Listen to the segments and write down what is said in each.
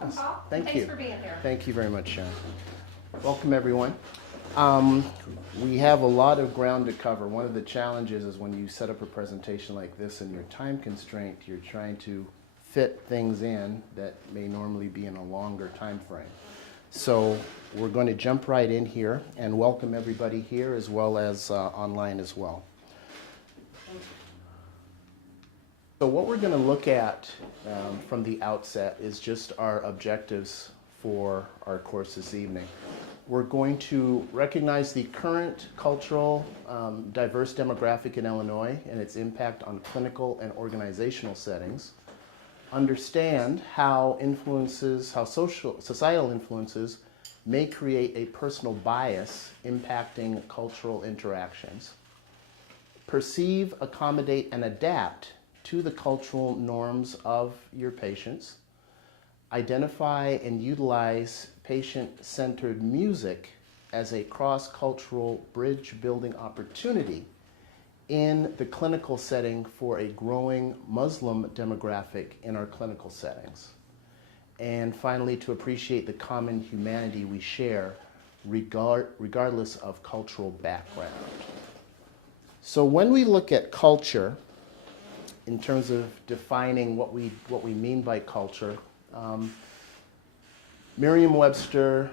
Welcome, Paul. Thank you. Thanks for being here. Thank you very much, Sharon. Welcome, everyone. We have a lot of ground to cover. One of the challenges is when you set up a presentation like this and you're time constrained, you're trying to fit things in that may normally be in a longer time frame. So we're going to jump right in here and welcome everybody here as well as online as well. So what we're going to look at from the outset is just our objectives for our course this evening. We're going to recognize the current cultural diverse demographic in Illinois and its impact on clinical and organizational settings, understand how societal influences may create a personal bias impacting cultural interactions, perceive, accommodate, and adapt to the cultural norms of your patients, identify and utilize patient-centered music as a cross-cultural bridge-building opportunity in the clinical setting for a growing Muslim demographic in our clinical settings. And finally, to appreciate the common humanity we share regardless of cultural background. So when we look at culture, in terms of defining what we mean by culture, Merriam-Webster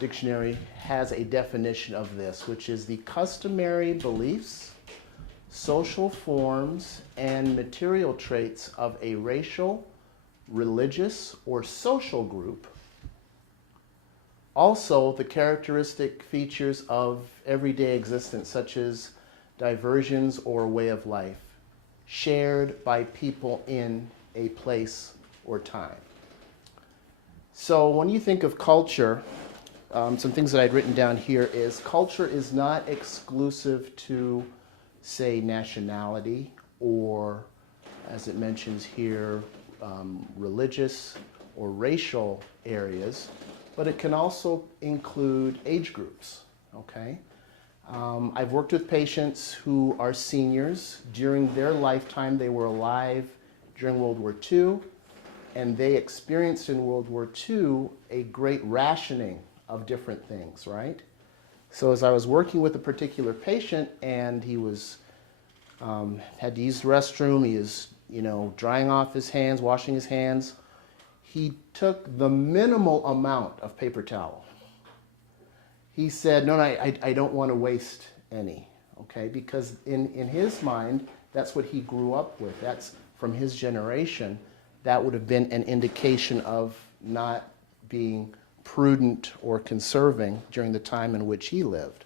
dictionary has a definition of this, which is the customary beliefs, social forms, and material traits of a racial, religious, or social group. Also, the characteristic features of everyday existence, such as diversions or way of life, shared by people in a place or time. So when you think of culture, some things that I'd written down here is culture is not exclusive to, say, nationality or, as it mentions here, religious or racial areas, but it can also include age groups, okay? I've worked with patients who are seniors. During their lifetime, they were alive during World War II, and they experienced in World War II a great rationing of different things, right? So as I was working with a particular patient and he was had to use the restroom, he was, drying off his hands, washing his hands, he took the minimal amount of paper towel. He said, no, I don't want to waste any, okay? Because in his mind, that's what he grew up with. That's from his generation. That would have been an indication of not being prudent or conserving during the time in which he lived.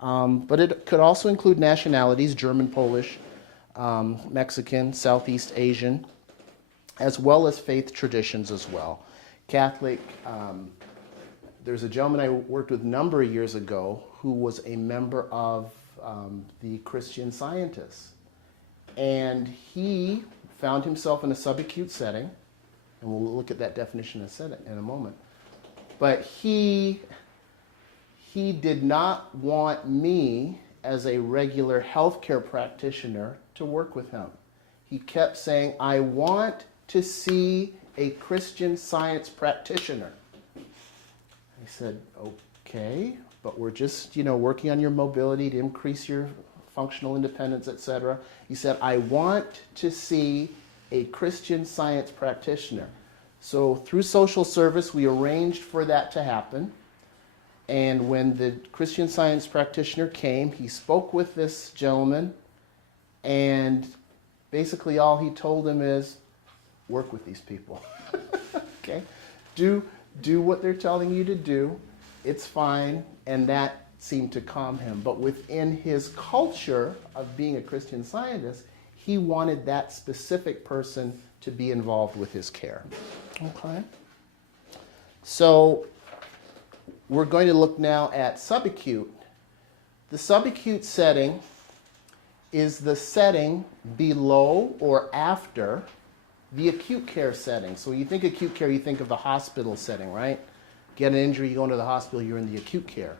But it could also include nationalities, German, Polish, Mexican, Southeast Asian, as well as faith traditions as well. Catholic, there's a gentleman I worked with a number of years ago who was a member of the Christian Scientists. And he found himself in a subacute setting, and we'll look at that definition in a moment. But he did not want me as a regular healthcare practitioner to work with him. He kept saying, I want to see a Christian Science practitioner. I said, okay, but we're just, working on your mobility to increase your functional independence, etc. He said, I want to see a Christian Science practitioner. So through social service, we arranged for that to happen. And when the Christian Science practitioner came, he spoke with this gentleman, and basically all he told him is, work with these people. Okay? Do what they're telling you to do. It's fine. And that seemed to calm him. But within his culture of being a Christian Scientist, he wanted that specific person to be involved with his care. Okay? So we're going to look now at subacute. The subacute setting is the setting below or after the acute care setting. So when you think acute care, you think of the hospital setting, right? Get an injury, you go into the hospital, you're in the acute care.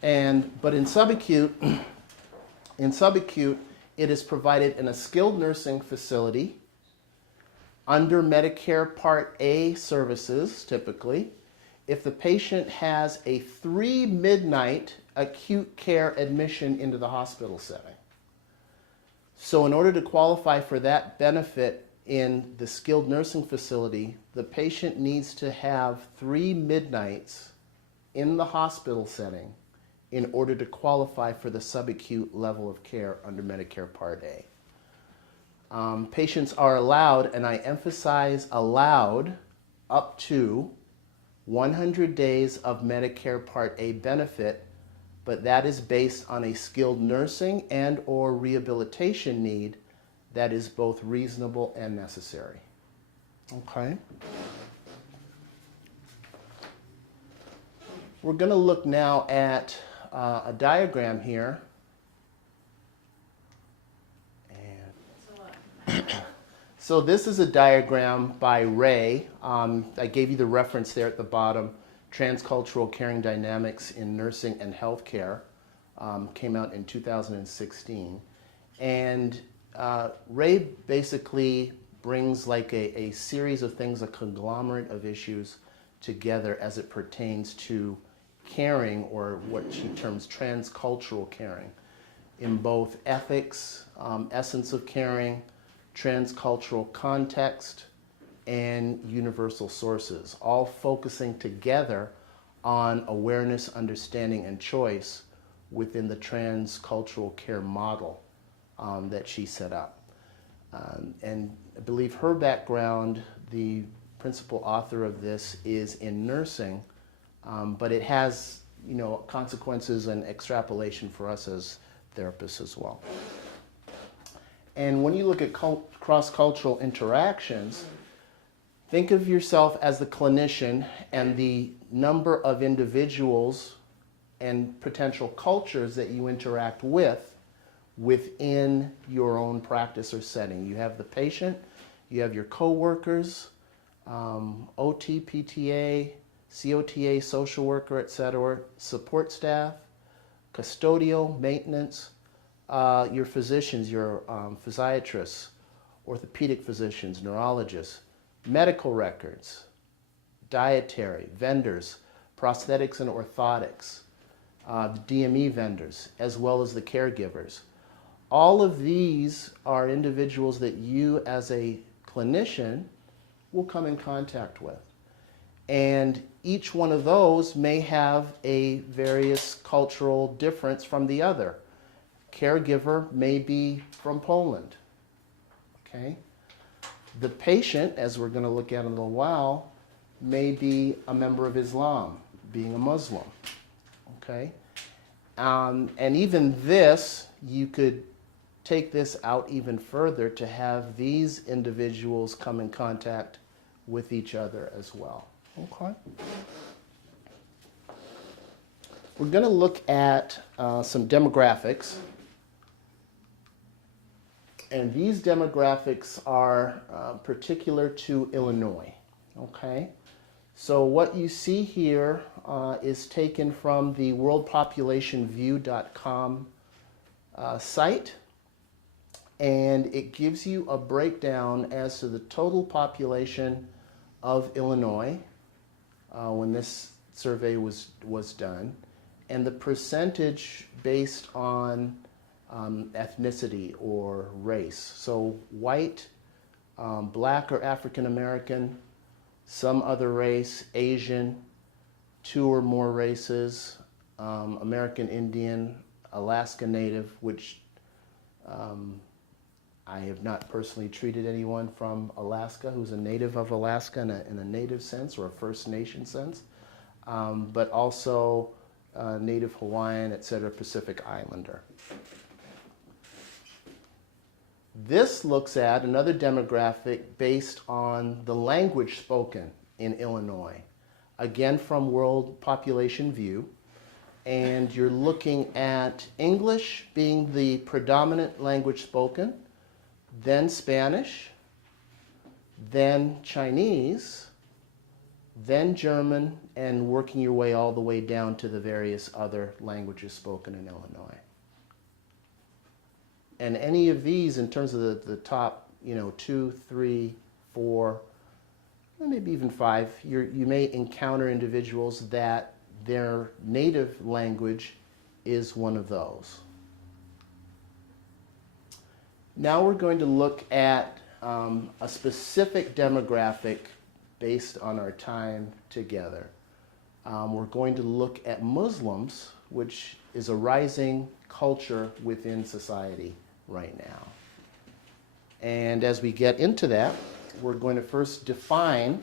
But in subacute, it is provided in a skilled nursing facility Under Medicare Part A services, typically, if the patient has a 3 midnight acute care admission into the hospital setting. So in order to qualify for that benefit in the skilled nursing facility, the patient needs to have 3 midnights in the hospital setting in order to qualify for the subacute level of care under Medicare Part A. Patients are allowed, and I emphasize allowed, up to 100 days of Medicare Part A benefit, but that is based on a skilled nursing and or rehabilitation need that is both reasonable and necessary. Okay. We're going to look now at a diagram here. So this is a diagram by Ray. I gave you the reference there at the bottom, Transcultural Caring Dynamics in Nursing and Healthcare. Came out in 2016. And Ray basically brings like a series of things, a conglomerate of issues together as it pertains to caring, or what she terms transcultural caring, in both ethics, essence of caring, transcultural context, and universal sources, all focusing together on awareness, understanding, and choice within the transcultural care model that she set up. And I believe her background, the principal author of this, is in nursing, but it has, you know, consequences and extrapolation for us as therapists as well. And when you look at cross-cultural interactions, think of yourself as the clinician and the number of individuals and potential cultures that you interact with within your own practice or setting. You have the patient, you have your coworkers, OT, PTA, COTA, social worker, etc., support staff, custodial, maintenance, your physicians, your physiatrists, orthopedic physicians, neurologists, medical records, dietary, vendors, prosthetics and orthotics, the DME vendors, as well as the caregivers. All of these are individuals that you as a clinician will come in contact with. And each one of those may have a various cultural difference from the other. Caregiver may be from Poland, okay? The patient, as we're going to look at in a little while, may be a member of Islam, being a Muslim, okay? And even this, you could take this out even further to have these individuals come in contact with each other as well, okay? We're going to look at some demographics. And these demographics are particular to Illinois, okay? So what you see here is taken from the worldpopulationview.com site, and it gives you a breakdown as to the total population of Illinois when this survey was done, and the percentage based on ethnicity or race. So white, black or African American, some other race, Asian, 2 or more races, American Indian, Alaska Native, which I have not personally treated anyone from Alaska who's a native of Alaska in a native sense or a First Nation sense, but also Native Hawaiian, etc., Pacific Islander. This looks at another demographic based on the language spoken in Illinois, again from World Population View, and you're looking at English being the predominant language spoken, then Spanish, then Chinese, then German, and working your way all the way down to the various other languages spoken in Illinois. And any of these, in terms of the top, 2, 3, 4, maybe even 5, you may encounter individuals that their native language is one of those. Now we're going to look at a specific demographic based on our time together. We're going to look at Muslims, which is a rising culture within society right now. And as we get into that, we're going to first define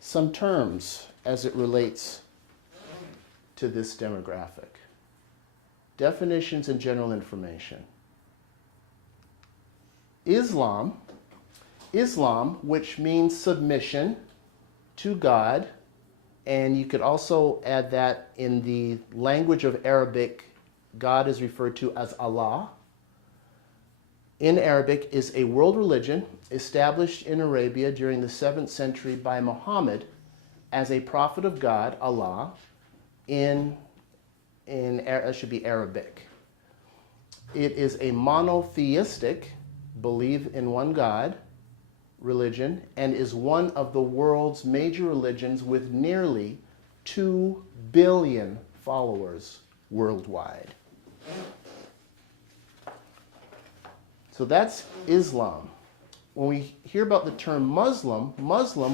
some terms as it relates to this demographic. Definitions and general information. Islam, which means submission to God, and you could also add that in the language of Arabic, God is referred to as Allah. In Arabic is a world religion established in Arabia during the 7th century by Muhammad as a prophet of God, Allah, it should be Arabic. It is a monotheistic, believe in one God, religion, and is one of the world's major religions with nearly 2 billion followers worldwide. So that's Islam. When we hear about the term Muslim,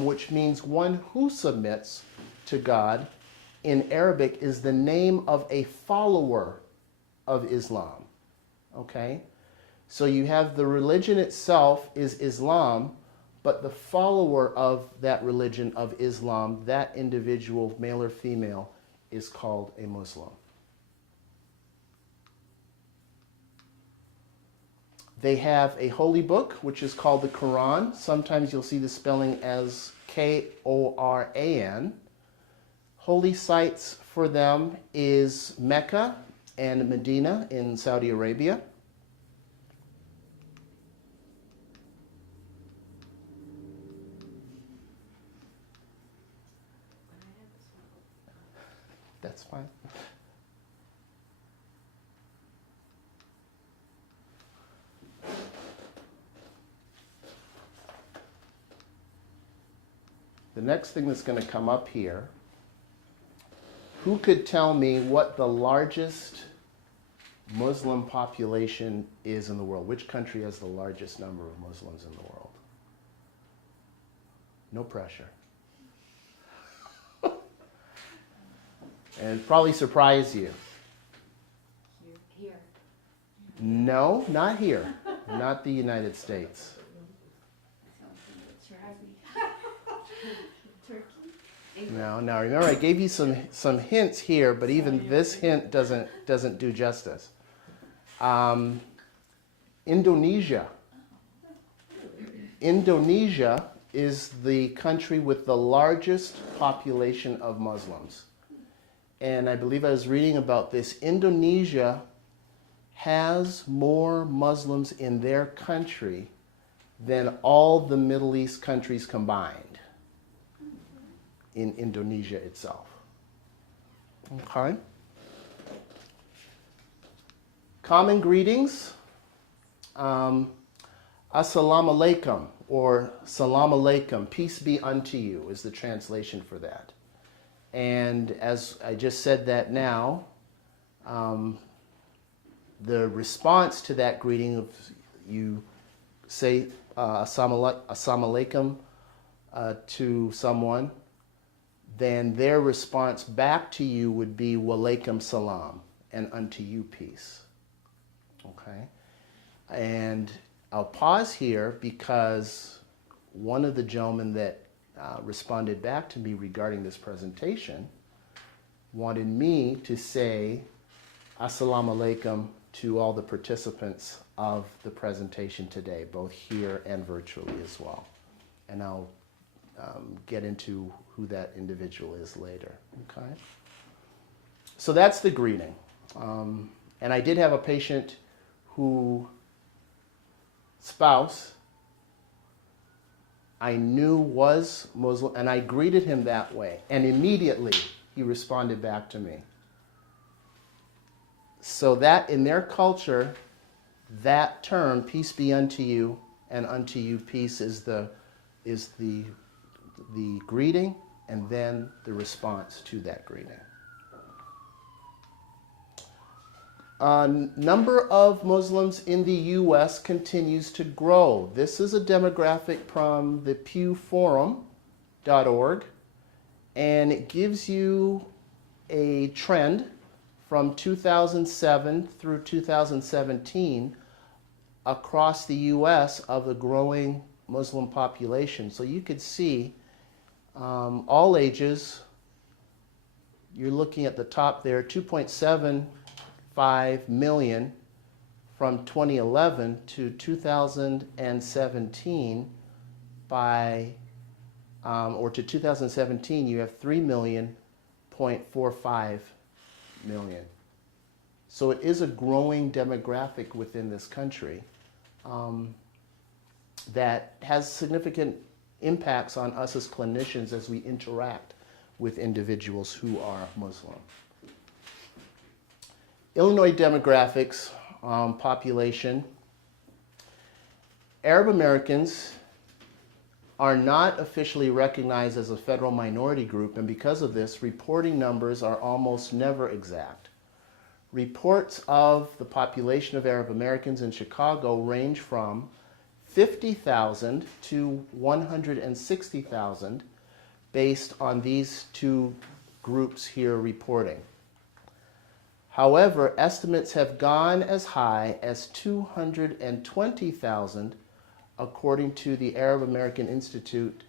which means one who submits to God, in Arabic is the name of a follower of Islam. Okay? So you have the religion itself is Islam, but the follower of that religion of Islam, that individual, male or female, is called a Muslim. They have a holy book, which is called the Quran. Sometimes you'll see the spelling as Koran. Holy sites for them is Mecca and Medina in Saudi Arabia. That's fine. The next thing that's going to come up here, who could tell me what the largest Muslim population is in the world? Which country has the largest number of Muslims in the world? No pressure. And it'd probably surprise you. Here. No, not here. Not the United States. Turkey? No, now remember I gave you some hints here, but even this hint doesn't do justice. Indonesia. Indonesia is the country with the largest population of Muslims. And I believe I was reading about this. Indonesia has more Muslims in their country than all the Middle East countries combined in Indonesia itself. Okay. Common greetings. Assalamu alaikum, or salam alaikum, peace be unto you, is the translation for that. And as I just said that now, the response to that greeting, you say assalamu alaikum to someone, then their response back to you would be walaikum salam, and unto you peace. Okay? And I'll pause here because one of the gentlemen that responded back to me regarding this presentation wanted me to say assalamu alaikum to all the participants of the presentation today, both here and virtually as well. And I'll get into who that individual is later. Okay? So that's the greeting. And I did have a patient whose spouse I knew was Muslim, and I greeted him that way. And immediately he responded back to me. So that in their culture, that term, peace be unto you and unto you peace, is the is the greeting and then the response to that greeting. Number of Muslims in the U.S. continues to grow. This is a demographic from the pewforum.org, and it gives you a trend from 2007 through 2017 across the U.S. of the growing Muslim population. So you could see all ages. You're looking at the top there, 2.75 million from 2011 to 2017 or to 2017 you have 3.45 million. So it is a growing demographic within this country that has significant impacts on us as clinicians as we interact with individuals who are Muslim. Illinois demographics, population. Arab Americans are not officially recognized as a federal minority group, and because of this, reporting numbers are almost never exact. Reports of the population of Arab Americans in Chicago range from 50,000 to 160,000 based on these two groups here reporting. However, estimates have gone as high as 220,000 according to the Arab American Institute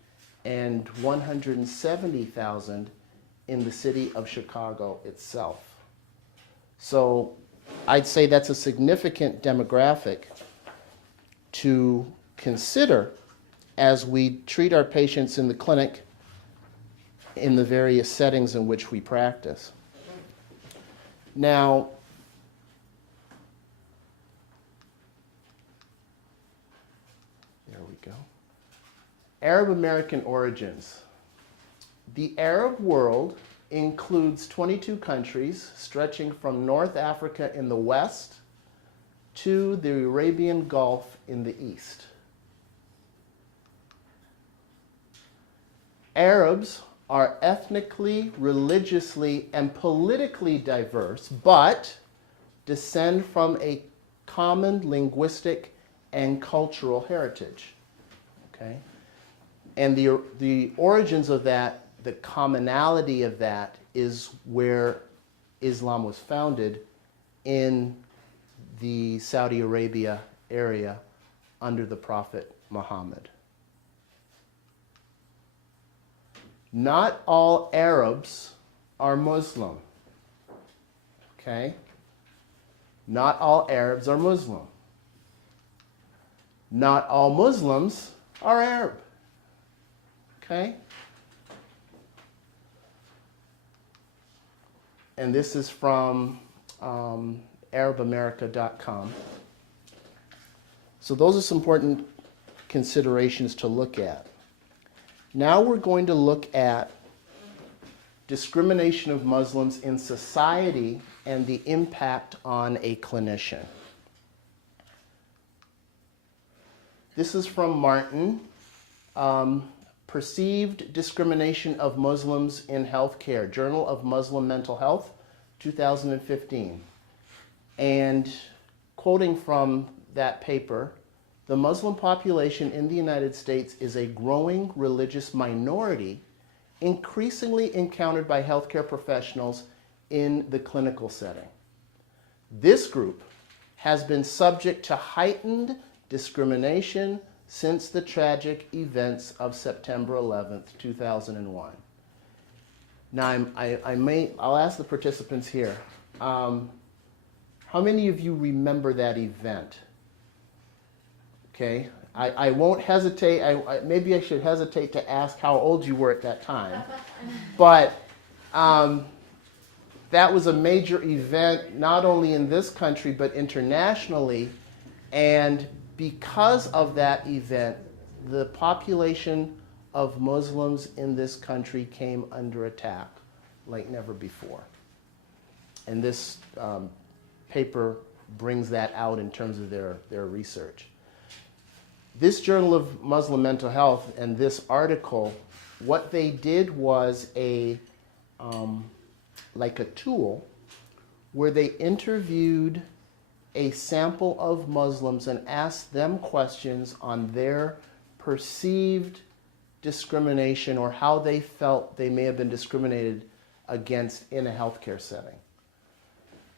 and 170,000 in the city of Chicago itself. So I'd say that's a significant demographic to consider as we treat our patients in the clinic in the various settings in which we practice. Now, there we go. Arab American origins. The Arab world includes 22 countries stretching from North Africa in the west to the Arabian Gulf in the east. Arabs are ethnically, religiously, and politically diverse, but descend from a common linguistic and cultural heritage. Okay? And the origins of that, the commonality of that, is where Islam was founded in the Saudi Arabia area under the Prophet Muhammad. Not all Arabs are Muslim. Okay? Not all Arabs are Muslim. Not all Muslims are Arab. Okay? And this is from ArabAmerica.com. So those are some important considerations to look at. Now we're going to look at discrimination of Muslims in society and the impact on a clinician. This is from Martin, Perceived Discrimination of Muslims in Healthcare, Journal of Muslim Mental Health, 2015. And quoting from that paper, the Muslim population in the United States is a growing religious minority, increasingly encountered by healthcare professionals in the clinical setting. This group has been subject to heightened discrimination since the tragic events of September 11th, 2001. Now, I'll ask the participants here, how many of you remember that event? Okay, I won't hesitate. Maybe I should hesitate to ask how old you were at that time. But that was a major event, not only in this country, but internationally. And because of that event, the population of Muslims in this country came under attack like never before. And this paper brings that out in terms of their research. this Journal of Muslim Mental Health and this article, what they did was like a tool where they interviewed a sample of Muslims and asked them questions on their perceived discrimination or how they felt they may have been discriminated against in a healthcare setting.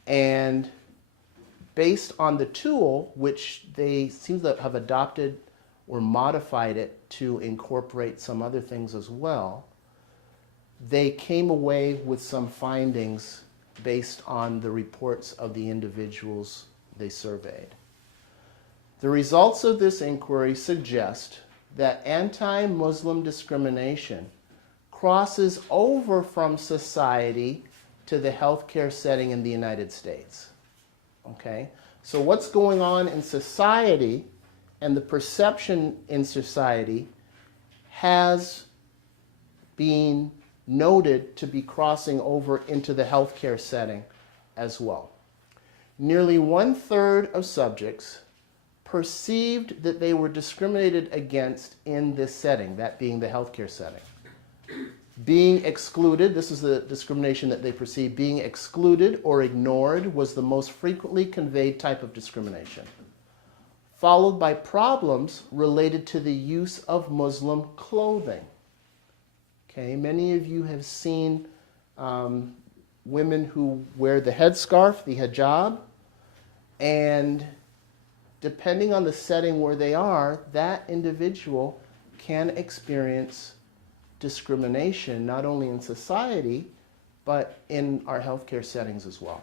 And based on the tool, which they seem to have adopted or modified it to incorporate some other things as well, they came away with some findings based on the reports of the individuals they surveyed. The results of this inquiry suggest that anti-Muslim discrimination crosses over from society to the healthcare setting in the United States. Okay? So what's going on in society and the perception in society has been noted to be crossing over into the healthcare setting as well. Nearly 1/3 of subjects perceived that they were discriminated against in this setting, that being the healthcare setting. Being excluded, this is the discrimination that they perceived, being excluded or ignored was the most frequently conveyed type of discrimination, followed by problems related to the use of Muslim clothing. Okay, many of you have seen women who wear the headscarf, the hijab, and depending on the setting where they are, that individual can experience discrimination, not only in society, but in our healthcare settings as well.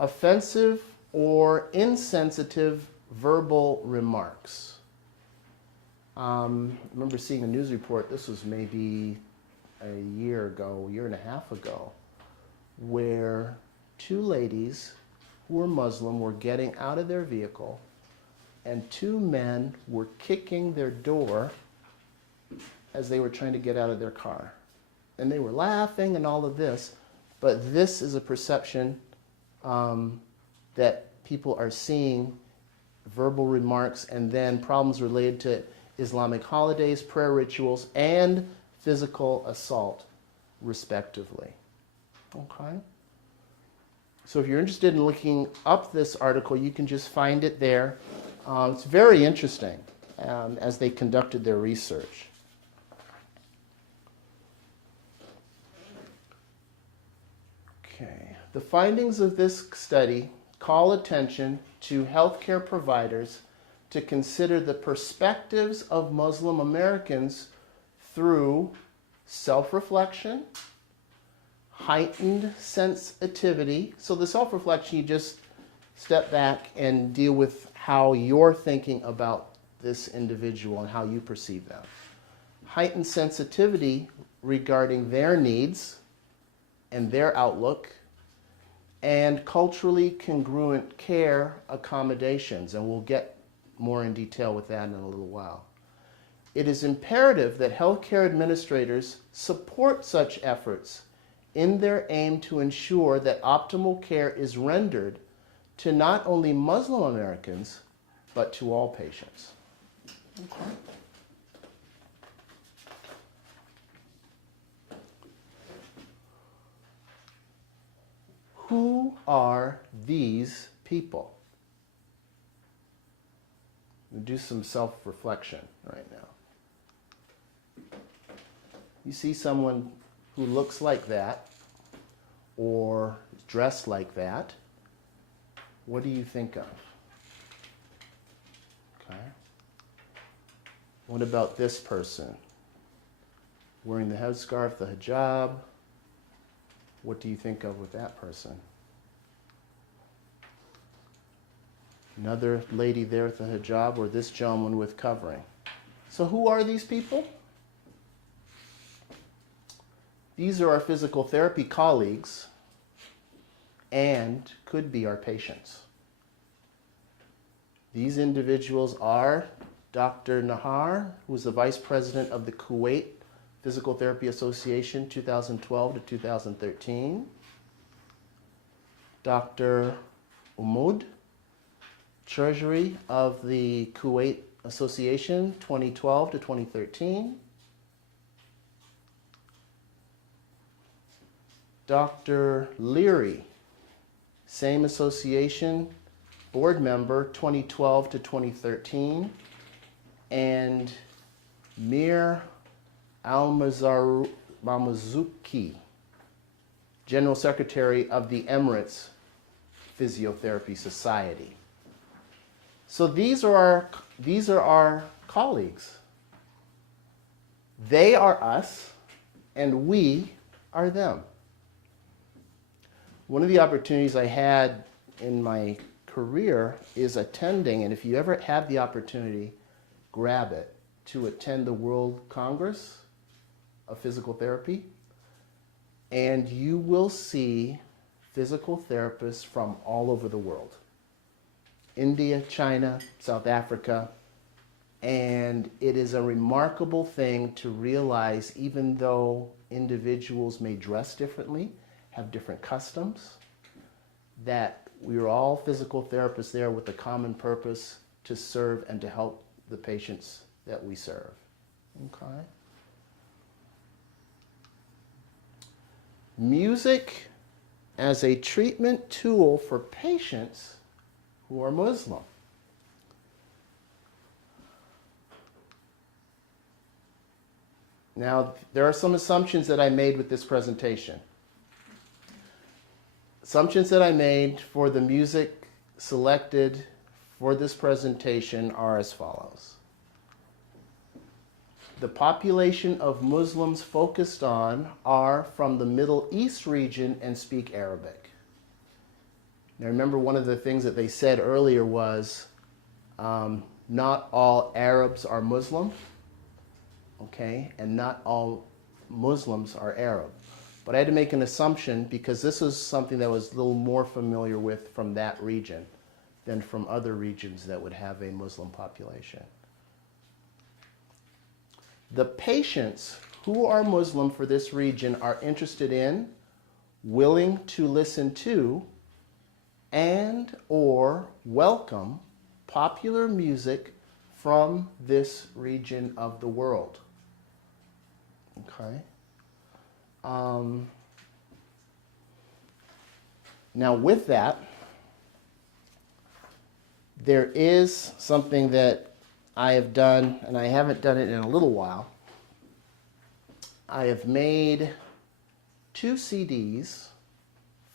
Offensive or insensitive verbal remarks. I remember seeing a news report, this was maybe a year and a half ago, where two ladies who were Muslim were getting out of their vehicle and two men were kicking their door as they were trying to get out of their car. And they were laughing and all of this, but this is a perception that people are seeing verbal remarks and then problems related to Islamic holidays, prayer rituals, and physical assault, respectively. Okay? So if you're interested in looking up this article, you can just find it there. It's very interesting as they conducted their research. Okay. The findings of this study call attention to healthcare providers to consider the perspectives of Muslim Americans through self-reflection, heightened sensitivity. So the self-reflection, you just step back and deal with how you're thinking about this individual and how you perceive them. Heightened sensitivity regarding their needs and their outlook, and culturally congruent care accommodations, and we'll get more in detail with that in a little while. It is imperative that healthcare administrators support such efforts in their aim to ensure that optimal care is rendered to not only Muslim Americans, but to all patients. Okay. Who are these people? We'll do some self-reflection right now. You see someone who looks like that or dressed like that, what do you think of? Okay. What about this person? Wearing the headscarf, the hijab. What do you think of with that person? Another lady there with the hijab, or this gentleman with covering. So who are these people? These are our physical therapy colleagues and could be our patients. These individuals are Dr. Nahar, who is the Vice President of the Kuwait Physical Therapy Association 2012 to 2013. Dr. Umud, Treasury of the Kuwait Association 2012 to 2013. Dr. Leary, same association, board member 2012 to 2013. And Mir Almazuki, General Secretary of the Emirates Physiotherapy Society. So these are our colleagues. They are us, and we are them. One of the opportunities I had in my career is attending, and if you ever have the opportunity, grab it, to attend the World Congress of Physical Therapy, and you will see physical therapists from all over the world. India, China, South Africa, and it is a remarkable thing to realize, even though individuals may dress differently, have different customs, that we are all physical therapists there with a common purpose to serve and to help the patients that we serve. Okay? Music as a treatment tool for patients who are Muslim. Now, there are some assumptions that I made with this presentation. Assumptions that I made for the music selected for this presentation are as follows. The population of Muslims focused on are from the Middle East region and speak Arabic. Now remember, one of the things that they said earlier was not all Arabs are Muslim, okay, and not all Muslims are Arab. But I had to make an assumption because this is something that I was a little more familiar with from that region than from other regions that would have a Muslim population. The patients who are Muslim for this region are interested in, willing to listen to, and or welcome popular music from this region of the world. Okay. Now with that, there is something that I have done, and I haven't done it in a little while. I have made 2 CDs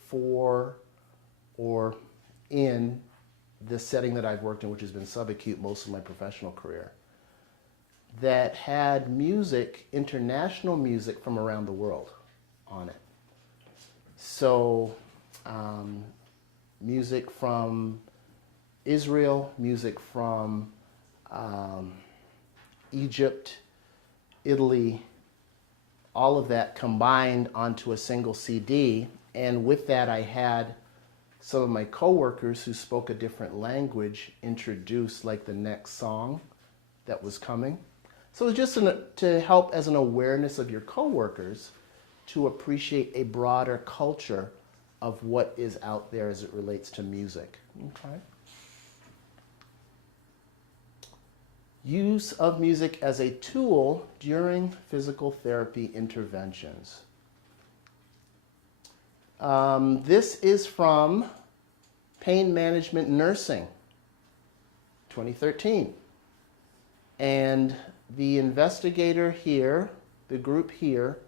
for or in this setting that I've worked in, which has been subacute most of my professional career, that had music, international music from around the world on it. So music from Israel, music from Egypt, Italy, all of that combined onto a single CD. And with that, I had some of my coworkers who spoke a different language introduce like the next song that was coming. So it's just to help as an awareness of your coworkers to appreciate a broader culture of what is out there as it relates to music. Okay. Use of music as a tool during physical therapy interventions. This is from Pain Management Nursing, 2013. And the investigator here, the group here,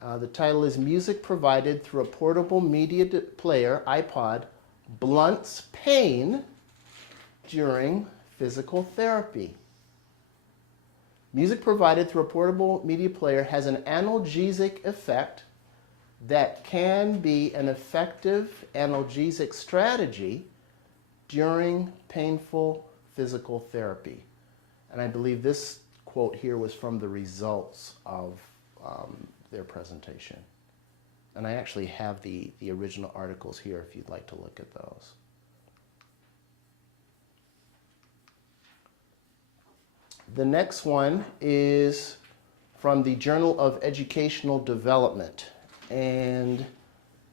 the title is Music Provided Through a Portable Media Player, iPod, Blunts Pain During Physical Therapy. Music provided through a portable media player has an analgesic effect that can be an effective analgesic strategy during painful physical therapy. And I believe this quote here was from the results of their presentation. And I actually have the original articles here if you'd like to look at those. The next one is from the Journal of Educational Development. And I'm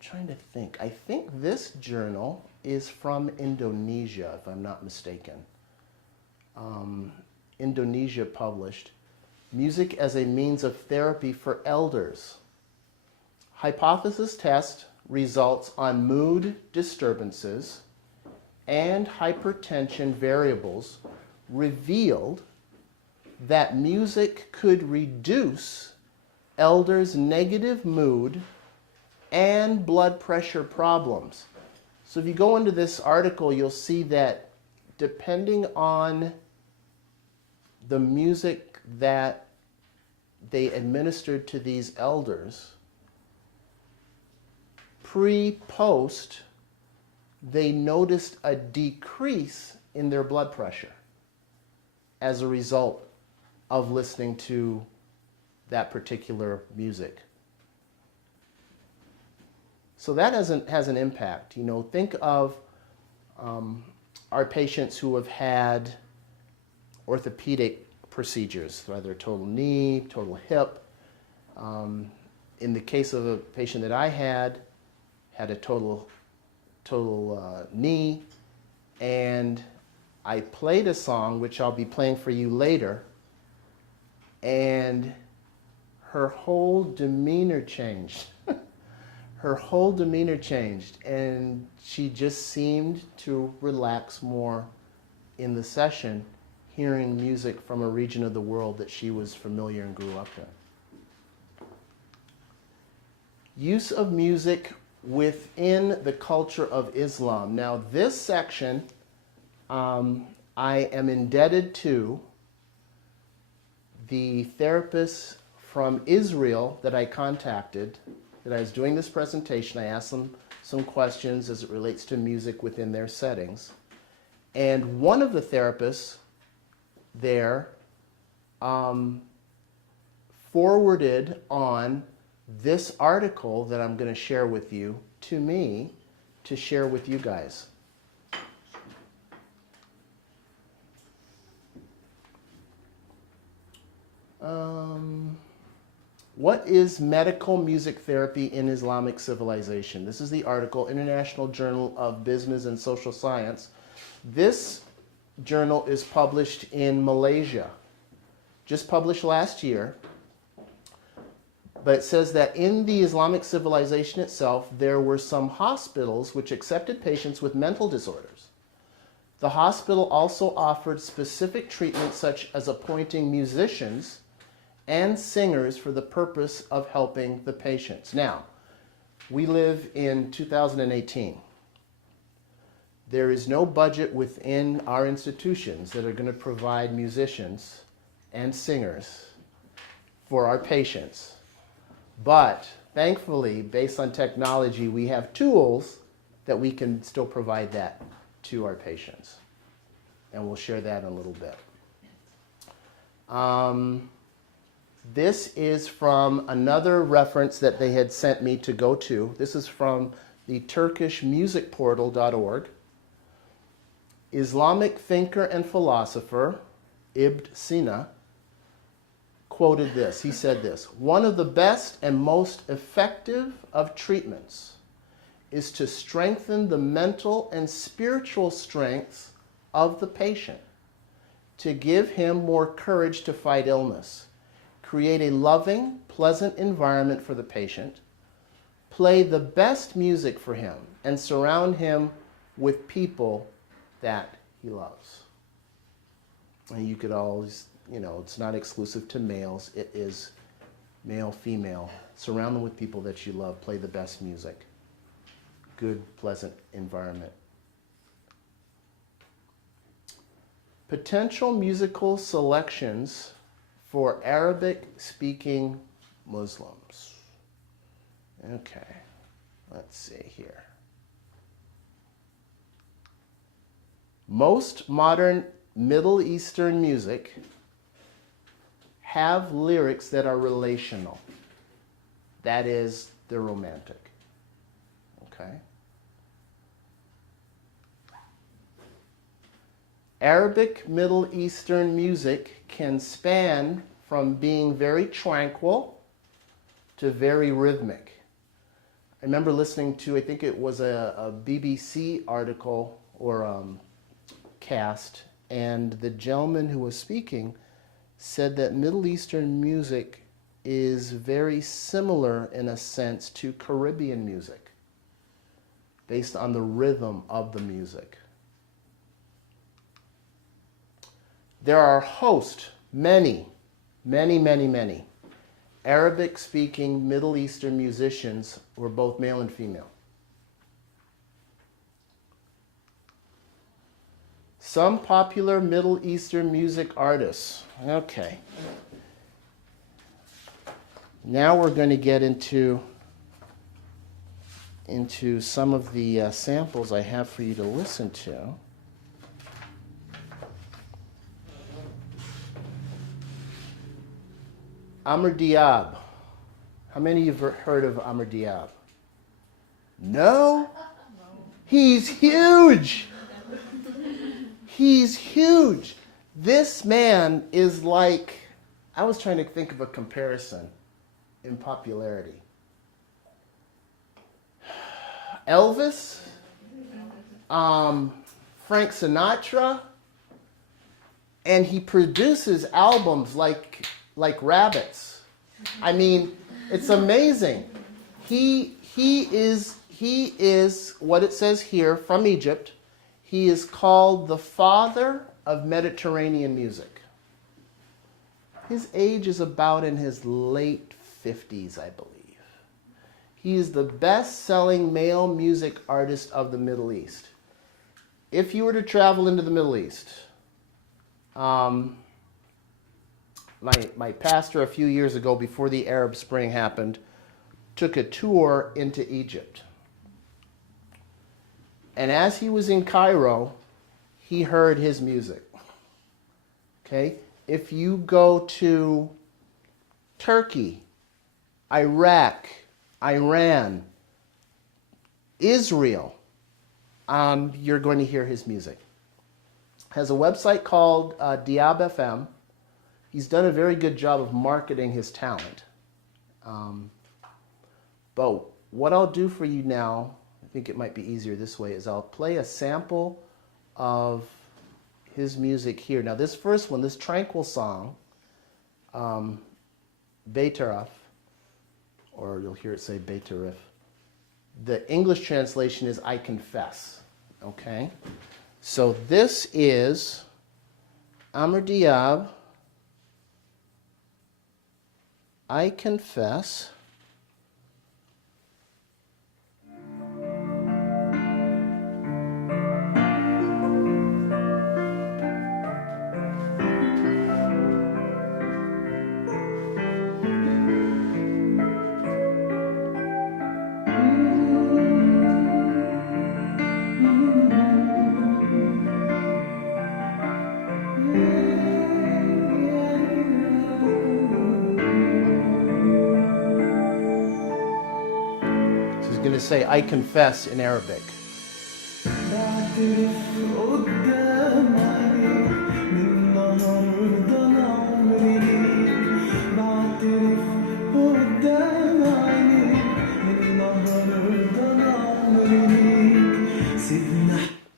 trying to think. I think this journal is from Indonesia, if I'm not mistaken. Indonesia published, Music as a Means of Therapy for Elders. Hypothesis test results on mood disturbances and hypertension variables revealed that music could reduce elders' negative mood and blood pressure problems. So if you go into this article, you'll see that depending on the music that they administered to these elders, pre-post, they noticed a decrease in their blood pressure as a result of listening to that particular music. So that has an impact. You know, think of our patients who have had orthopedic procedures, whether total knee, total hip. In the case of a patient that I had a total knee, and I played a song, which I'll be playing for you later, and her whole demeanor changed. Her whole demeanor changed, and she just seemed to relax more in the session, hearing music from a region of the world that she was familiar and grew up in. Use of music within the culture of Islam. Now, this section I am indebted to the therapist from Israel that I contacted, that I was doing this presentation. I asked them some questions as it relates to music within their settings. And one of the therapists there forwarded on this article that I'm going to share with you to me to share with you guys. What is medical music therapy in Islamic civilization? This is the article, International Journal of Business and Social Science. This journal is published in Malaysia, just published last year. But it says that in the Islamic civilization itself, there were some hospitals which accepted patients with mental disorders. The hospital also offered specific treatments such as appointing musicians and singers for the purpose of helping the patients. Now, we live in 2018. There is no budget within our institutions that are going to provide musicians and singers for our patients. But thankfully, based on technology, we have tools that we can still provide that to our patients. And we'll share that in a little bit. This is from another reference that they had sent me to go to. This is from the TurkishMusicPortal.org. Islamic thinker and philosopher Ibn Sina quoted this. He said this: "One of the best and most effective of treatments is to strengthen the mental and spiritual strengths of the patient, to give him more courage to fight illness, create a loving, pleasant environment for the patient, play the best music for him, and surround him with people that he loves." And you could always, it's not exclusive to males. It is male, female. Surround them with people that you love. Play the best music. Good, pleasant environment. Potential musical selections for Arabic-speaking Muslims. Okay, let's see here. Most modern Middle Eastern music have lyrics that are relational. That is, they're romantic. Okay? Arabic Middle Eastern music can span from being very tranquil to very rhythmic. I remember listening to, I think it was a BBC article or cast, And the gentleman who was speaking said that Middle Eastern music is very similar in a sense to Caribbean music, based on the rhythm of the music. There are a host, many Arabic-speaking Middle Eastern musicians who are both male and female. Some popular Middle Eastern music artists. Okay. Now we're going to get into some of the samples I have for you to listen to. Amr Diab. How many of you have heard of Amr Diab? No? He's huge. He's huge. This man is like, I was trying to think of a comparison in popularity. Elvis, Frank Sinatra, and he produces albums like rabbits. I mean, it's amazing. He is what it says here, from Egypt. He is called the father of Mediterranean music. His age is about in his late 50s, I believe. He is the best-selling male music artist of the Middle East. If you were to travel into the Middle East, my pastor a few years ago, before the Arab Spring happened, took a tour into Egypt. And as he was in Cairo, he heard his music. Okay? If you go to Turkey, Iraq, Iran, Israel, you're going to hear his music. Has a website called Diab FM. He's done a very good job of marketing his talent. But what I'll do for you now, I think it might be easier this way, is I'll play a sample of his music here. Now this first one, this tranquil song, Beitaraf, or you'll hear it say Beitarif. The English translation is I confess. Okay? So this is Amr Diab, I confess. Going to say I confess in Arabic.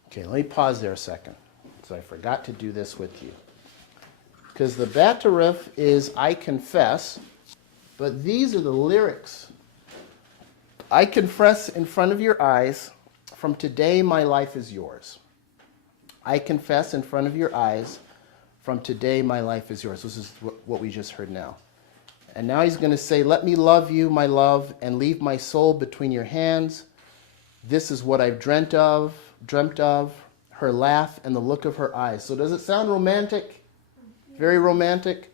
Okay, let me pause there a second, because I forgot to do this with you. Because the Batarif is I confess, but these are the lyrics. I confess in front of your eyes, from today my life is yours. I confess in front of your eyes, from today my life is yours. This is what we just heard now. And now he's going to say, let me love you, my love, and leave my soul between your hands. This is what I've dreamt of, her laugh and the look of her eyes. So does it sound romantic? Very romantic.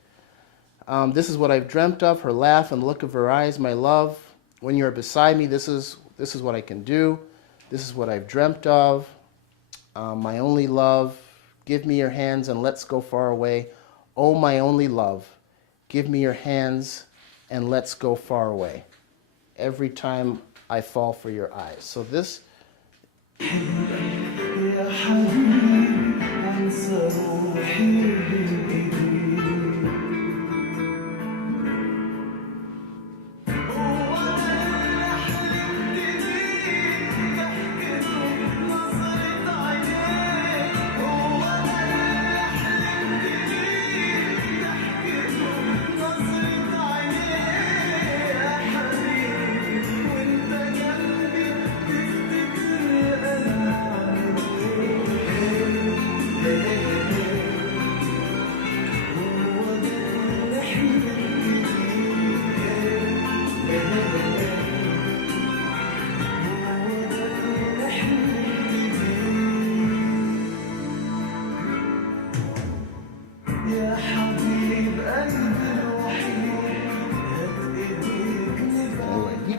This is what I've dreamt of, her laugh and the look of her eyes, my love. When you're beside me, this is what I can do. This is what I've dreamt of. My only love, give me your hands and let's go far away. Oh, my only love, give me your hands and let's go far away. Every time I fall for your eyes. So this...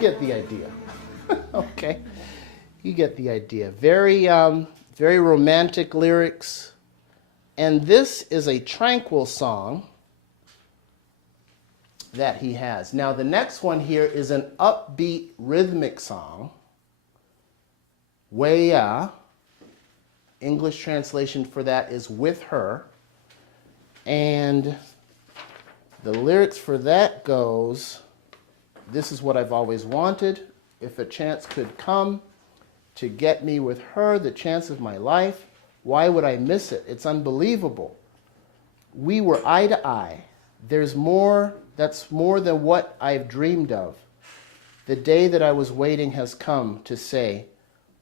get the idea. Okay, you get the idea. Very, very romantic lyrics. And this is a tranquil song that he has. Now, the next one here is an upbeat rhythmic song. Weya. English translation for that is with her. And the lyrics for that goes, this is what I've always wanted. If a chance could come to get me with her, the chance of my life, why would I miss it? It's unbelievable. We were eye to eye. There's more, that's more than what I've dreamed of. The day that I was waiting has come to say,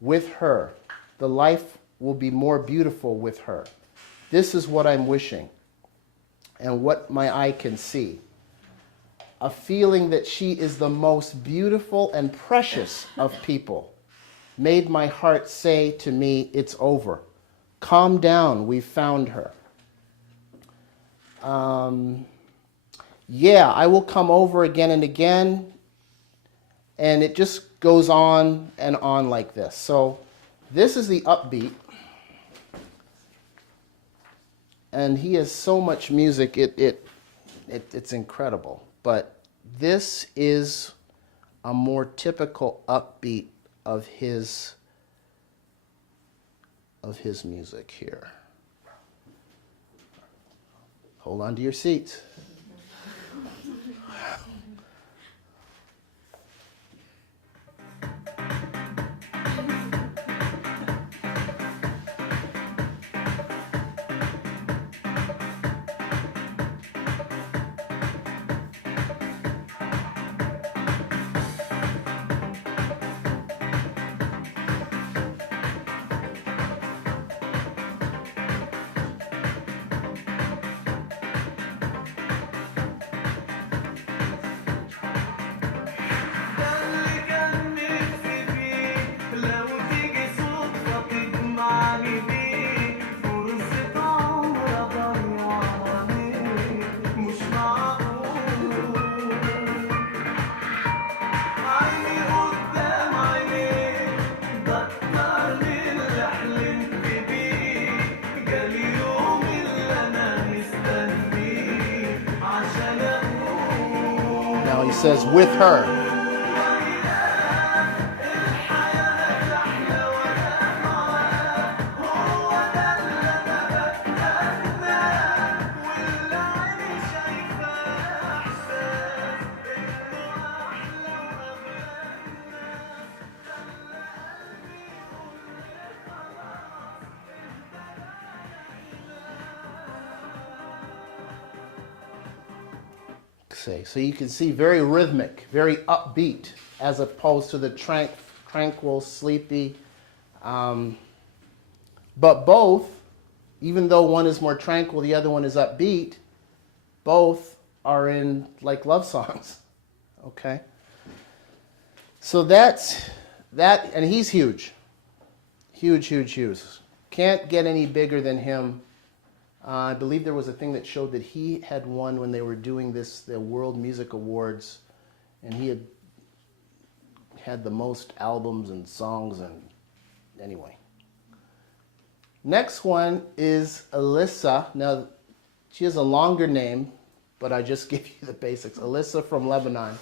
with her, the life will be more beautiful with her. This is what I'm wishing and what my eye can see. A feeling that she is the most beautiful and precious of people made my heart say to me, it's over. Calm down, we've found her. Yeah, I will come over again and again. And it just goes on and on like this. So this is the upbeat. And he has so much music, it's incredible. But this is a more typical upbeat of his music here. Hold on to your seats. Now he says, with her. So you can see very rhythmic, very upbeat, as opposed to the tranquil, sleepy. But both, even though one is more tranquil, the other one is upbeat, both are in like love songs. Okay? So that's that, and he's huge. Huge, huge, huge. Can't get any bigger than him. I believe there was a thing that showed that he had won when they were doing this, the World Music Awards, and he had the most albums and songs, and anyway. Next one is Alyssa. Now, she has a longer name, but I just give you the basics. Alyssa from Lebanon.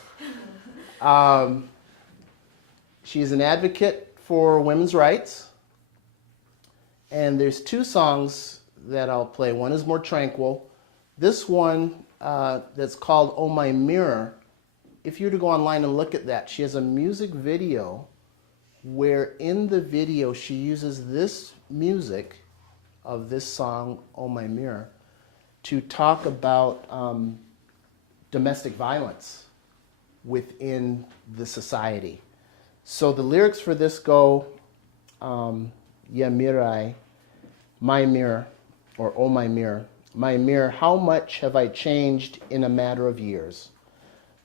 She's an advocate for women's rights, and there's two songs that I'll play. One is more tranquil. This one that's called Oh My Mirror, if you were to go online and look at that, she has a music video where in the video she uses this music of this song, Oh My Mirror, to talk about domestic violence within the society. So the lyrics for this go, Ya Mirai, my mirror, or oh my mirror, how much have I changed in a matter of years?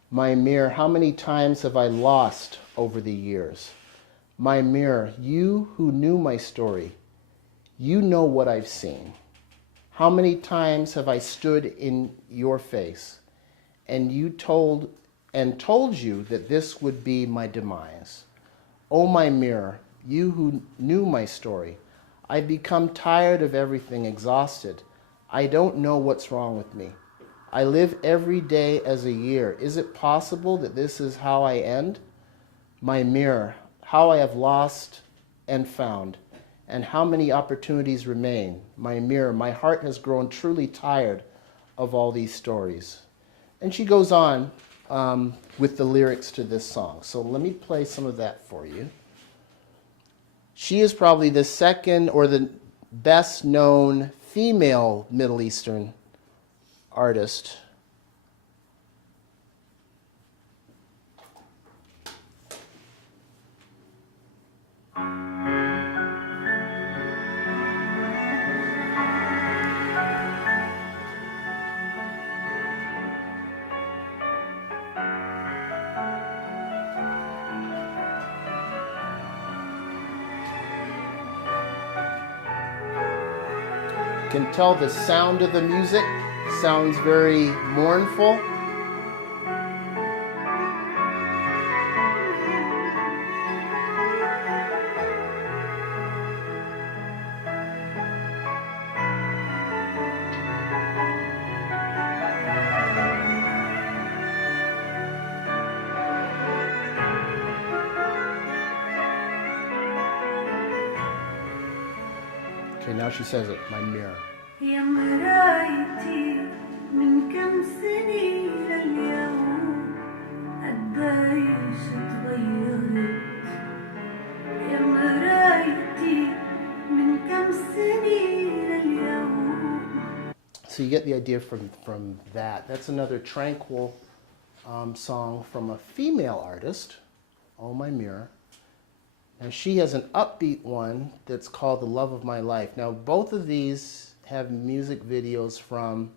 My mirror, how many times have I lost over the years? My mirror, you who knew my story, you know what I've seen. How many times have I stood in your face and you told and told you that this would be my demise. Oh, my mirror, you who knew my story, I've become tired of everything, exhausted. I don't know what's wrong with me. I live every day as a year. Is it possible that this is how I end? My mirror, how I have lost and found, and how many opportunities remain. My mirror, my heart has grown truly tired of all these stories. And she goes on with the lyrics to this song. So let me play some of that for you. She is probably the second or the best known female Middle Eastern artist. You can tell the sound of the music sounds very mournful. Okay, now she says it, my mirror. يا مرايتي من كم سنة لليوم قديش اتغيرت يا مرايتي من كم سنة لليوم. So you get the idea from that. That's another tranquil song from a female artist, Oh My Mirror. And she has an upbeat one that's called The Love of My Life. Now, both of these have music videos from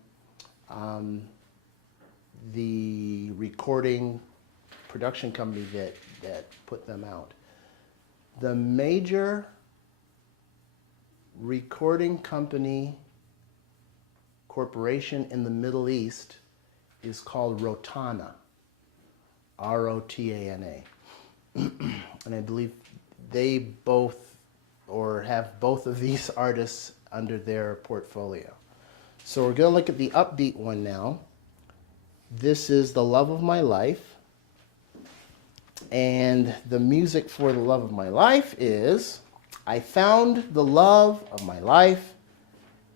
the recording production company that put them out. The major recording company corporation in the Middle East is called Rotana, R-O-T-A-N-A. And I believe they both, or have both of these artists under their portfolio. So we're going to look at the upbeat one now. This is The Love of My Life. And the music for The Love of My Life is, I found the love of my life,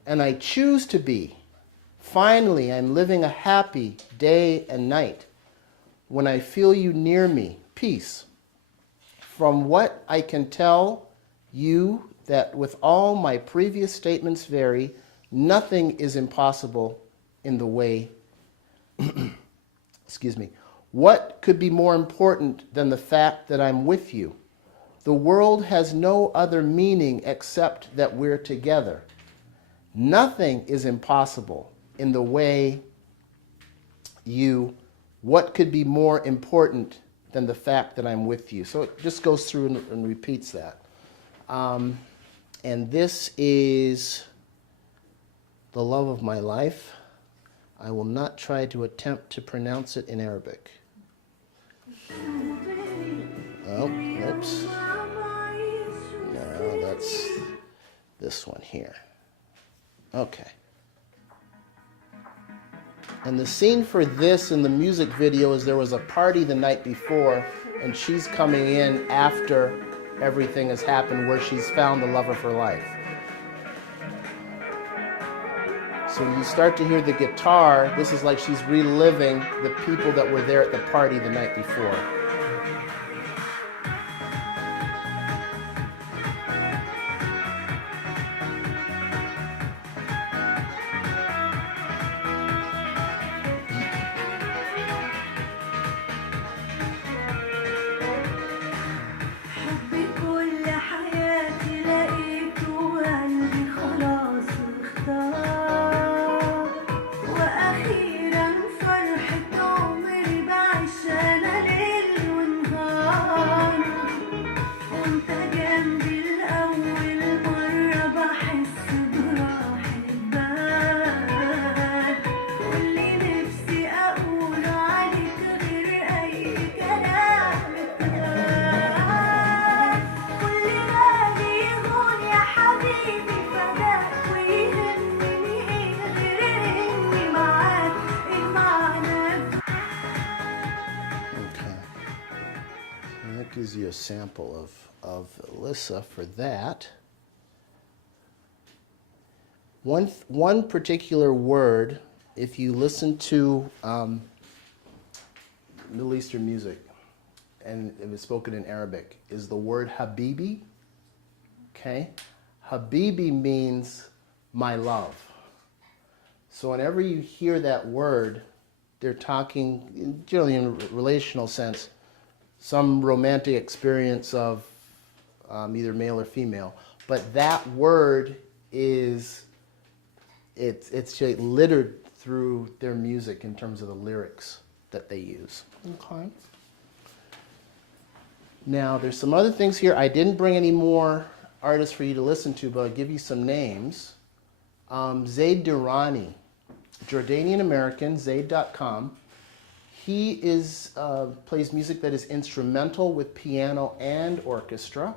and I choose to be. Finally, I'm living a happy day and night. When I feel you near me, peace. From what I can tell you that with all my previous statements vary, nothing is impossible in the way, excuse me. What could be more important than the fact that I'm with you? The world has no other meaning except that we're together. Nothing is impossible in the way you, what could be more important than the fact that I'm with you? So it just goes through and repeats that. And this is The Love of My Life. I will not try to attempt to pronounce it in Arabic. Oh, oops. No, that's this one here. Okay. And the scene for this in the music video is there was a party the night before, and she's coming in after everything has happened, where she's found the love of her life. So when you start to hear the guitar, this is like she's reliving the people that were there at the party the night before. حبي كل حياتي لقيته وقلبي خلاص اختار وأخيرا فرحة عمري بعيش أنا لله gives you a sample of Alyssa for that. One particular word, if you listen to Middle Eastern music, and it was spoken in Arabic, is the word Habibi. Okay? Habibi means my love. So whenever you hear that word, they're talking, generally in a relational sense, some romantic experience of either male or female. But that word is, it's littered through their music in terms of the lyrics that they use. Okay. Now, there's some other things here. I didn't bring any more artists for you to listen to, but I'll give you some names. Zaid Durrani, Jordanian American, Zaid.com. He plays music that is instrumental with piano and orchestra.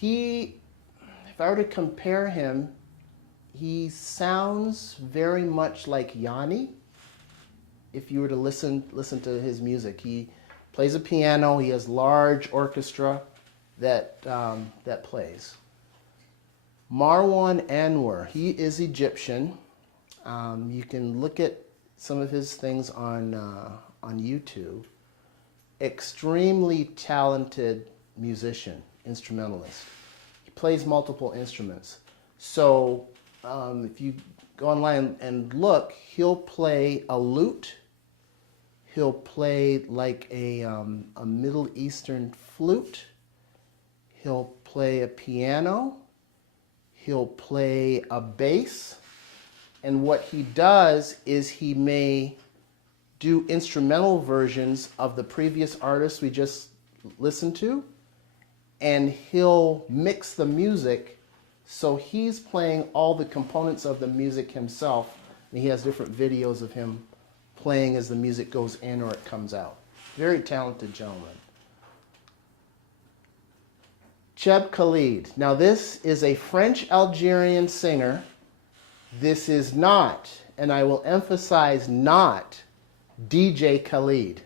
If I were to compare him, he sounds very much like Yanni. If you were to listen to his music, he plays a piano. He has large orchestra that plays. Marwan Anwar, he is Egyptian. You can look at some of his things on YouTube. Extremely talented musician, instrumentalist. He plays multiple instruments. So if you go online and look, he'll play a lute. He'll play like a Middle Eastern flute. He'll play a piano. He'll play a bass. And what he does is he may do instrumental versions of the previous artists we just listened to, and he'll mix the music, so he's playing all the components of the music himself, and he has different videos of him playing as the music goes in or it comes out. Very talented gentleman. Cheb Khalid. Now this is a French-Algerian singer. This is not, and I will emphasize not, DJ Khalid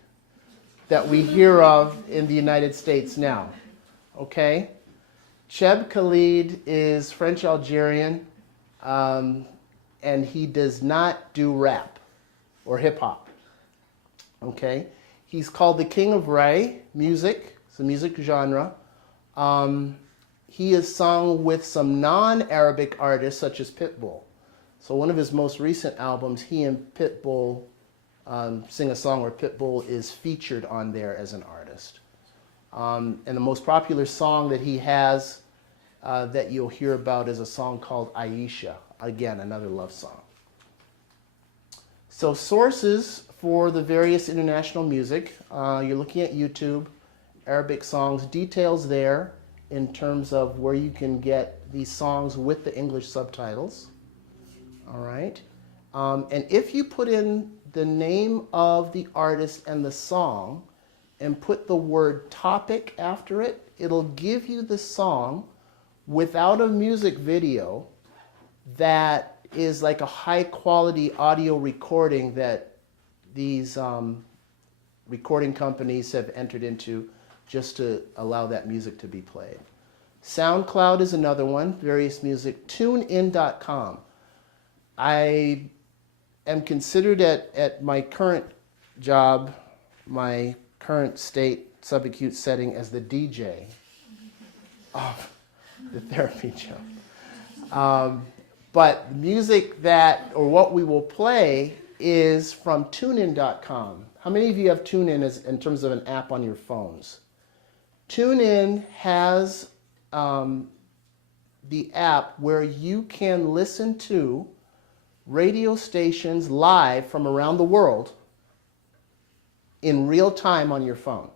that we hear of in the United States now. Okay? Cheb Khalid is French-Algerian, and he does not do rap or hip-hop. Okay? He's called the King of Ray music. It's a music genre. He is sung with some non-Arabic artists such as Pitbull. So one of his most recent albums, he and Pitbull sing a song where Pitbull is featured on there as an artist. And the most popular song that he has that you'll hear about is a song called Aisha. Again, another love song. So sources for the various international music, you're looking at YouTube, Arabic songs, details there in terms of where you can get these songs with the English subtitles. All right. And if you put in the name of the artist and the song and put the word topic after it, it'll give you the song without a music video that is like a high quality audio recording that these recording companies have entered into just to allow that music to be played. SoundCloud is another one, various music. TuneIn.com. I am considered at my current job, my current state subacute setting as the DJ of the therapy job. But music that, or what we will play is from TuneIn.com. How many of you have TuneIn as, in terms of an app on your phones? TuneIn has the app where you can listen to radio stations live from around the world in real time on your phone.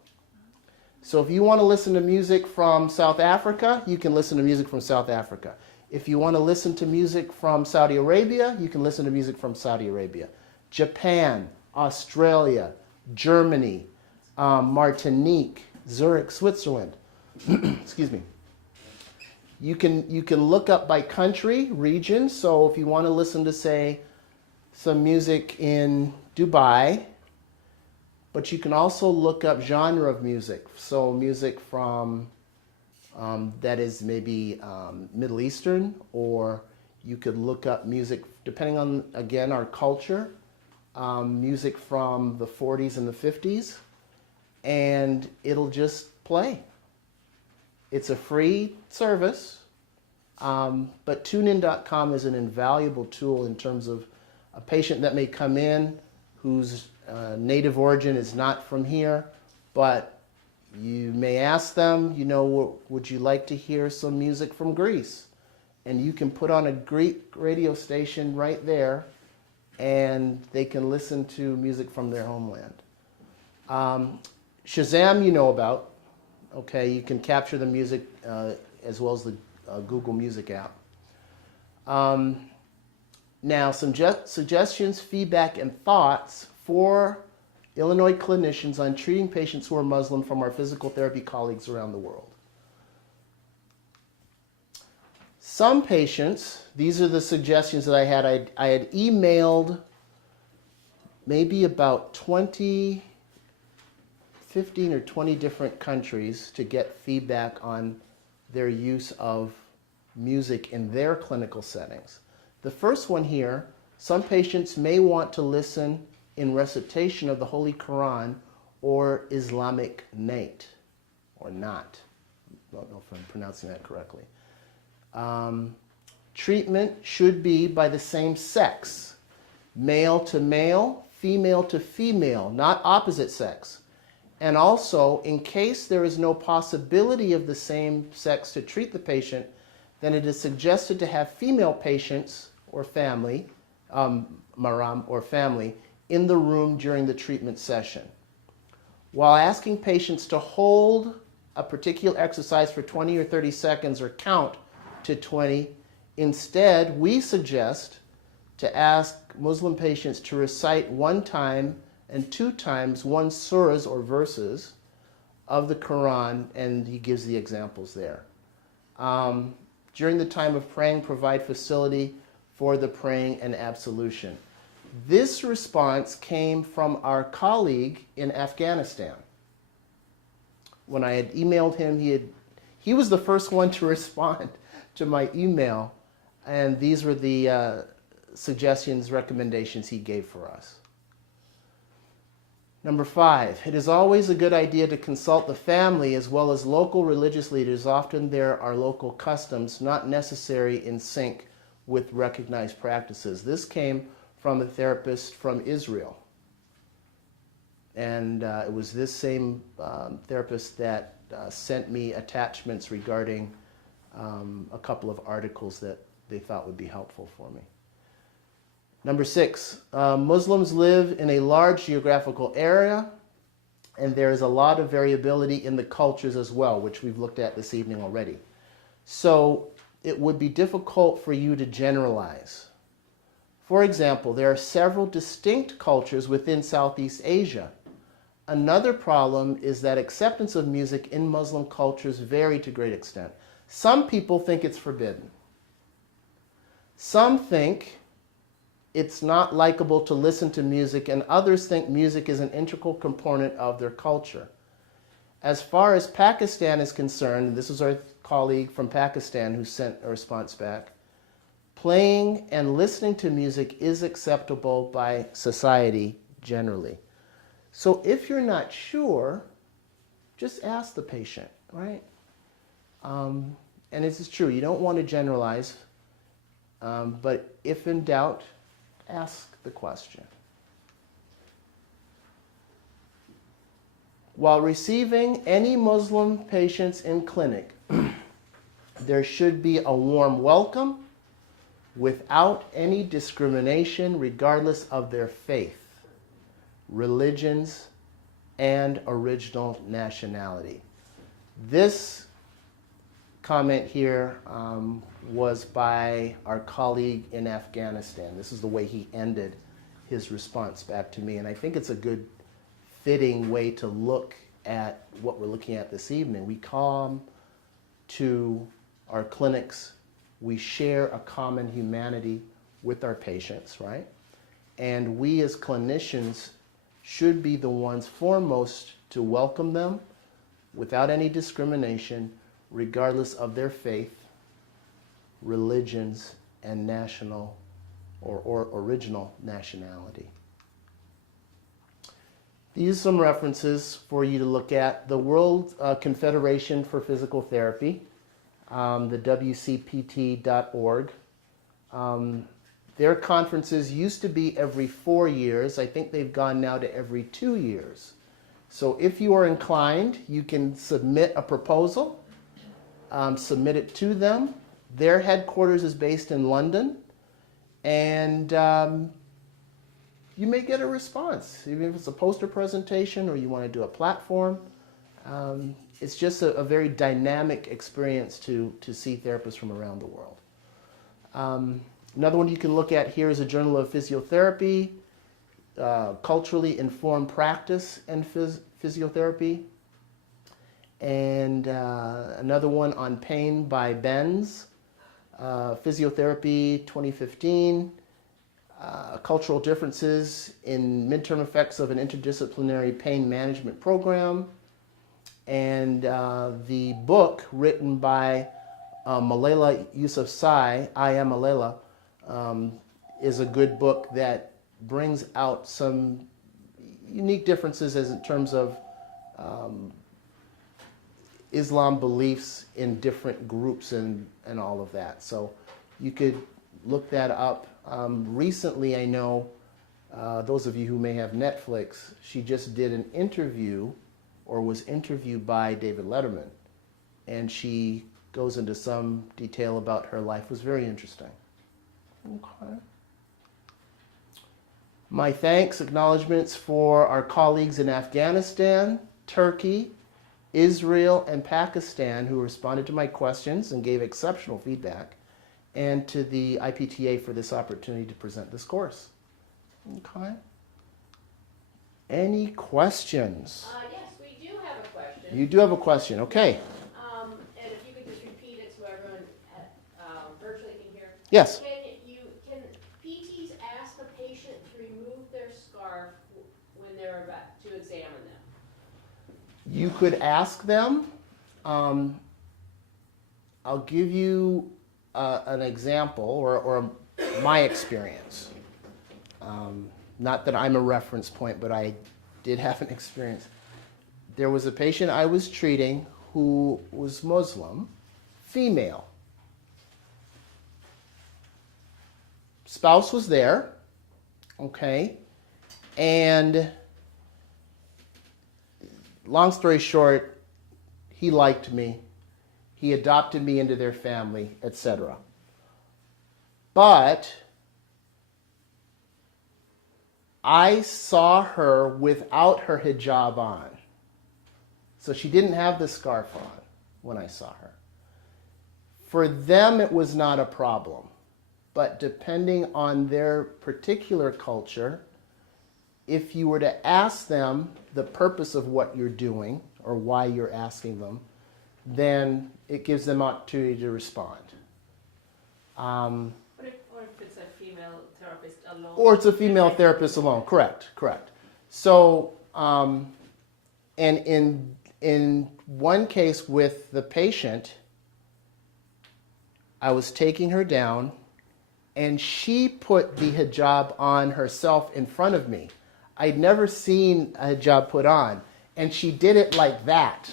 So if you want to listen to music from South Africa, you can listen to music from South Africa. If you want to listen to music from Saudi Arabia, you can listen to music from Saudi Arabia. Japan, Australia, Germany, Martinique, Zurich, Switzerland. Excuse me. You can look up by country, region. So if you want to listen to, say, some music in Dubai, But you can also look up genre of music. So music from that is maybe Middle Eastern, or you could look up music, depending on, again, our culture, music from the 40s and the 50s, and it'll just play. It's a free service, but tunein.com is an invaluable tool in terms of a patient that may come in whose native origin is not from here, but you may ask them, you know, would you like to hear some music from Greece? And you can put on a Greek radio station right there, and they can listen to music from their homeland. Shazam you know about. Okay, you can capture the music as well as the Google Music app. Now, some suggestions, feedback, and thoughts for Illinois clinicians on treating patients who are Muslim from our physical therapy colleagues around the world. Some patients, these are the suggestions that I had. I had emailed maybe about 15 or 20 different countries to get feedback on their use of music in their clinical settings. The first one here, some patients may want to listen in recitation of the Holy Quran or Islamic Nate, or not. I don't know if I'm pronouncing that correctly. Treatment should be by the same sex, male to male, female to female, not opposite sex. And also, in case there is no possibility of the same sex to treat the patient, then it is suggested to have female patients or family, maram or family, in the room during the treatment session. While asking patients to hold a particular exercise for 20 or 30 seconds or count to 20, instead, we suggest to ask Muslim patients to recite one time and two times one surahs or verses of the Quran, and he gives the examples there. During the time of praying, provide facility for the praying and absolution. This response came from our colleague in Afghanistan. When I had emailed him, he was the first one to respond to my email, and these were the suggestions, recommendations he gave for us. Number 5, it is always a good idea to consult the family as well as local religious leaders. Often there are local customs not necessary in sync with recognized practices. This came from a therapist from Israel. And it was this same therapist that sent me attachments regarding a couple of articles that they thought would be helpful for me. Number 6, Muslims live in a large geographical area, and there is a lot of variability in the cultures as well, which we've looked at this evening already. So it would be difficult for you to generalize. For example, there are several distinct cultures within Southeast Asia. Another problem is that acceptance of music in Muslim cultures vary to a great extent. Some people think it's forbidden. Some think it's not likable to listen to music, and others think music is an integral component of their culture. As far as Pakistan is concerned, this is our colleague from Pakistan who sent a response back, playing and listening to music is acceptable by society generally. So if you're not sure, just ask the patient, right? And this is true, you don't want to generalize, but if in doubt, ask the question. While receiving any Muslim patients in clinic, there should be a warm welcome without any discrimination regardless of their faith, religions, and original nationality. This comment here was by our colleague in Afghanistan. This is the way he ended his response back to me, and I think it's a good fitting way to look at what we're looking at this evening. We come to our clinics, we share a common humanity with our patients, right? And we as clinicians should be the ones foremost to welcome them without any discrimination, regardless of their faith, religions, and national or original nationality. These are some references for you to look at. The World Confederation for Physical Therapy, the WCPT.org. Their conferences used to be every 4 years. I think they've gone now to every 2 years. So if you are inclined, you can submit a proposal, submit it to them. Their headquarters is based in London, and you may get a response, even if it's a poster presentation or you want to do a platform. It's just a very dynamic experience to see therapists from around the world. Another one you can look at here is a Journal of Physiotherapy, Culturally Informed Practice in Physiotherapy, and another one on pain by Benz, Physiotherapy 2015, Cultural Differences in Midterm Effects of an Interdisciplinary Pain Management Program, and the book written by Malela Yousafzai, I Am Malela, is a good book that brings out some unique differences as in terms of Islam beliefs in different groups and all of that. So you could look that up. Recently, I know, those of you who may have Netflix, she just did an interview or was interviewed by David Letterman, and she goes into some detail about her life. It was very interesting. Okay. My thanks, acknowledgments for our colleagues in Afghanistan, Turkey, Israel, and Pakistan who responded to my questions and gave exceptional feedback, and to the IPTA for this opportunity to present this course. Okay. Any questions? Yes, we do have a question. You do have a question, okay. And if you could just repeat it so everyone virtually can hear. Yes. Can PTs ask a patient to remove their scarf when they're about to examine them? You could ask them. I'll give you an example or my experience. Not that I'm a reference point, but I did have an experience. There was a patient I was treating who was Muslim, female. Spouse was there, okay, and long story short, he liked me. He adopted me into their family, etc. But I saw her without her hijab on. So she didn't have the scarf on when I saw her. For them, it was not a problem. But depending on their particular culture, if you were to ask them the purpose of what you're doing or why you're asking them, then it gives them opportunity to respond. Or if it's a female therapist alone. Or it's a female therapist alone. Correct. So, and in one case with the patient, I was taking her down, and she put the hijab on herself in front of me. I'd never seen a hijab put on, and she did it like that.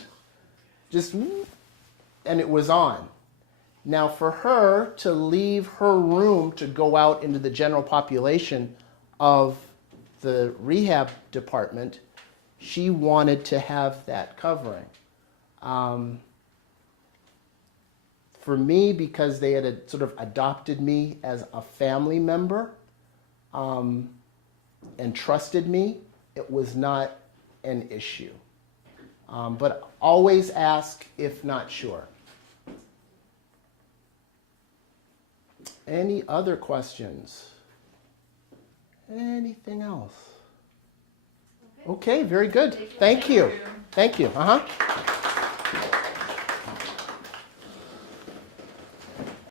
Just, and it was on. Now for her to leave her room to go out into the general population of the rehab department, she wanted to have that covering. For me, because they had sort of adopted me as a family member and trusted me, it was not an issue. But always ask if not sure. Any other questions? Anything else? Okay, very good. Thank you. Thank you.